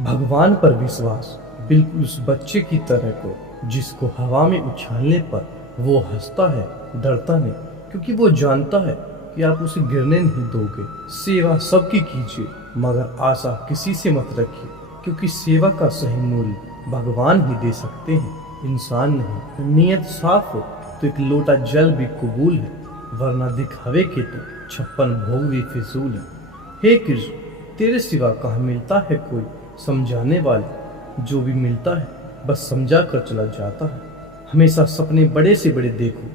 भगवान पर विश्वास बिल्कुल उस बच्चे की तरह को जिसको हवा में उछालने पर वो हंसता है, डरता नहीं, क्योंकि वो जानता है कि आप उसे गिरने नहीं दोगे। सेवा सबकी कीजिए, मगर आशा किसी से मत रखिए, क्योंकि सेवा का सही मूल्य भगवान ही दे सकते हैं, इंसान नहीं। नीयत साफ हो तो एक लोटा जल भी कबूल है, वरना दिखावे के तो 56 भोग भी फिजूल है। हे कृष्ण, तेरे सिवा कहाँ मिलता है कोई समझाने वाले, जो भी मिलता है बस समझा कर चला जाता है। हमेशा सपने बड़े से बड़े देखो,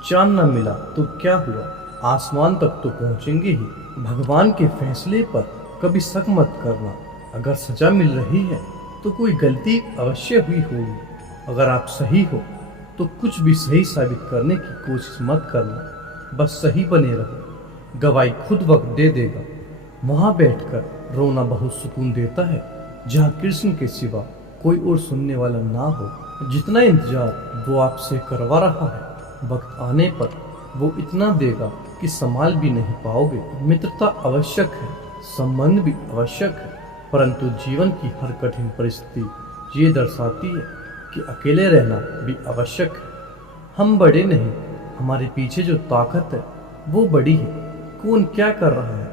चांद ना मिला तो क्या हुआ, आसमान तक तो पहुंचेंगे ही। भगवान के फैसले पर कभी शक मत करना, अगर सजा मिल रही है तो कोई गलती अवश्य हुई होगी। अगर आप सही हो तो कुछ भी सही साबित करने की कोशिश मत करना, बस सही बने रहो। गवाही खुद वक्त दे देगा। वहां बैठकर रोना बहुत सुकून देता है, जहाँ कृष्ण के सिवा कोई और सुनने वाला ना हो। जितना इंतजार वो आपसे करवा रहा है, वक्त आने पर वो इतना देगा कि संभाल भी नहीं पाओगे। मित्रता आवश्यक है, संबंध भी आवश्यक है, परंतु जीवन की हर कठिन परिस्थिति ये दर्शाती है कि अकेले रहना भी आवश्यक है। हम बड़े नहीं, हमारे पीछे जो ताकत है वो बड़ी है। कौन क्या कर रहा है,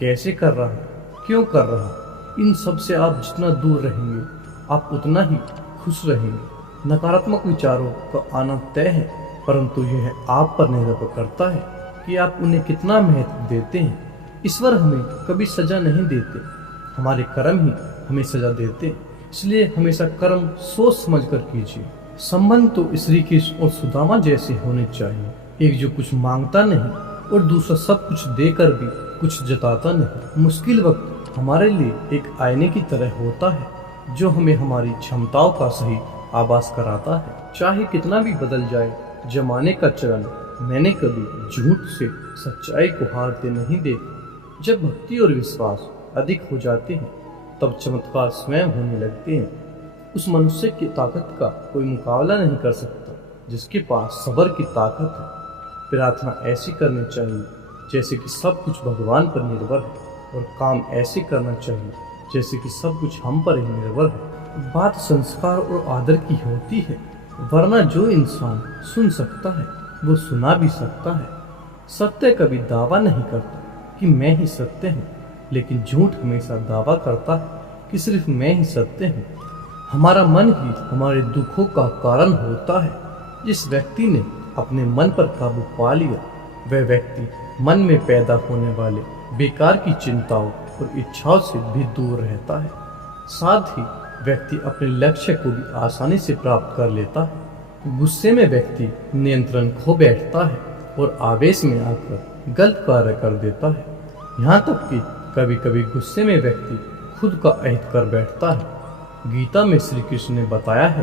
कैसे कर रहा है, क्यों कर रहा है, इन सब से आप जितना दूर रहेंगे, आप उतना ही खुश रहेंगे। नकारात्मक विचारों का आना तय है, परंतु यह आप पर निर्भर करता है कि आप उन्हें कितना महत्व देते हैं। ईश्वर हमें कभी सजा नहीं देते, हमारे कर्म ही हमें सजा देते हैं। इसलिए हमेशा कर्म सोच समझ कर कीजिए। संबंध तो श्री कृष्ण और सुदामा जैसे होने चाहिए, एक जो कुछ मांगता नहीं और दूसरा सब कुछ देकर भी कुछ जताता नहीं। मुश्किल वक्त हमारे लिए एक आईने की तरह होता है, जो हमें हमारी क्षमताओं का सही आभास कराता है। चाहे कितना भी बदल जाए जमाने का चलन, मैंने कभी झूठ से सच्चाई को हारते नहीं देखा। जब भक्ति और विश्वास अधिक हो जाते हैं, तब चमत्कार स्वयं होने लगते हैं। उस मनुष्य की ताकत का कोई मुकाबला नहीं कर सकता जिसके पास सब्र की ताकत है। प्रार्थना ऐसी करनी चाहिए जैसे कि सब कुछ भगवान पर निर्भर है, और काम ऐसे करना चाहिए जैसे कि सब कुछ हम पर ही निर्भर है। बात संस्कार और आदर की होती है, वरना जो इंसान सुन सकता है वो सुना भी सकता है। सत्य कभी दावा नहीं करता कि मैं ही सत्य हूँ, लेकिन झूठ हमेशा दावा करता है कि सिर्फ मैं ही सत्य हूँ। हमारा मन ही हमारे दुखों का कारण होता है। जिस व्यक्ति ने अपने मन पर काबू पा लिया, वह व्यक्ति मन में पैदा होने वाले बेकार की चिंताओं और इच्छाओं से भी दूर रहता है। साथ ही व्यक्ति अपने लक्ष्य को भी आसानी से प्राप्त कर लेता है। गुस्से में व्यक्ति नियंत्रण खो बैठता है और आवेश में आकर गलत कार्य कर देता है। यहाँ तक कि कभी कभी गुस्से में व्यक्ति खुद का अहित कर बैठता है। गीता में श्री कृष्ण ने बताया है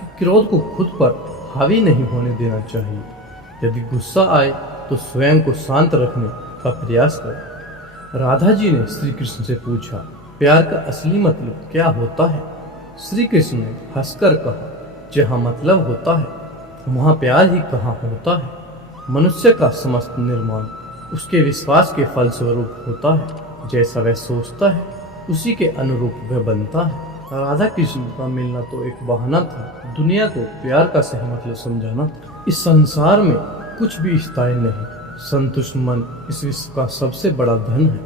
कि क्रोध को खुद पर हावी नहीं होने देना चाहिए। यदि गुस्सा आए तो स्वयं को शांत रखने का प्रयास करें। राधा जी ने श्री कृष्ण से पूछा, प्यार का असली मतलब क्या होता है? श्री कृष्ण ने हंसकर कहा, जहाँ मतलब होता है वहाँ प्यार ही कहाँ होता है। मनुष्य का समस्त निर्माण उसके विश्वास के फलस्वरूप होता है। जैसा वह सोचता है उसी के अनुरूप वह बनता है। राधा कृष्ण का मिलना तो एक बहाना था, दुनिया को प्यार का सही मतलब समझाना था। इस संसार में कुछ भी स्थायी नहीं, संतुष्ट मन इस विश्व का सबसे बड़ा धन है।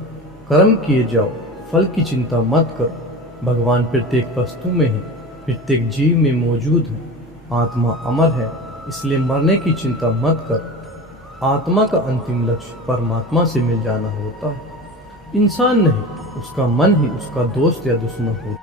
कर्म किए जाओ, फल की चिंता मत करो। भगवान प्रत्येक वस्तु में है, प्रत्येक जीव में मौजूद है। आत्मा अमर है, इसलिए मरने की चिंता मत करो। आत्मा का अंतिम लक्ष्य परमात्मा से मिल जाना होता है। इंसान नहीं, उसका मन ही उसका दोस्त या दुश्मन होता है।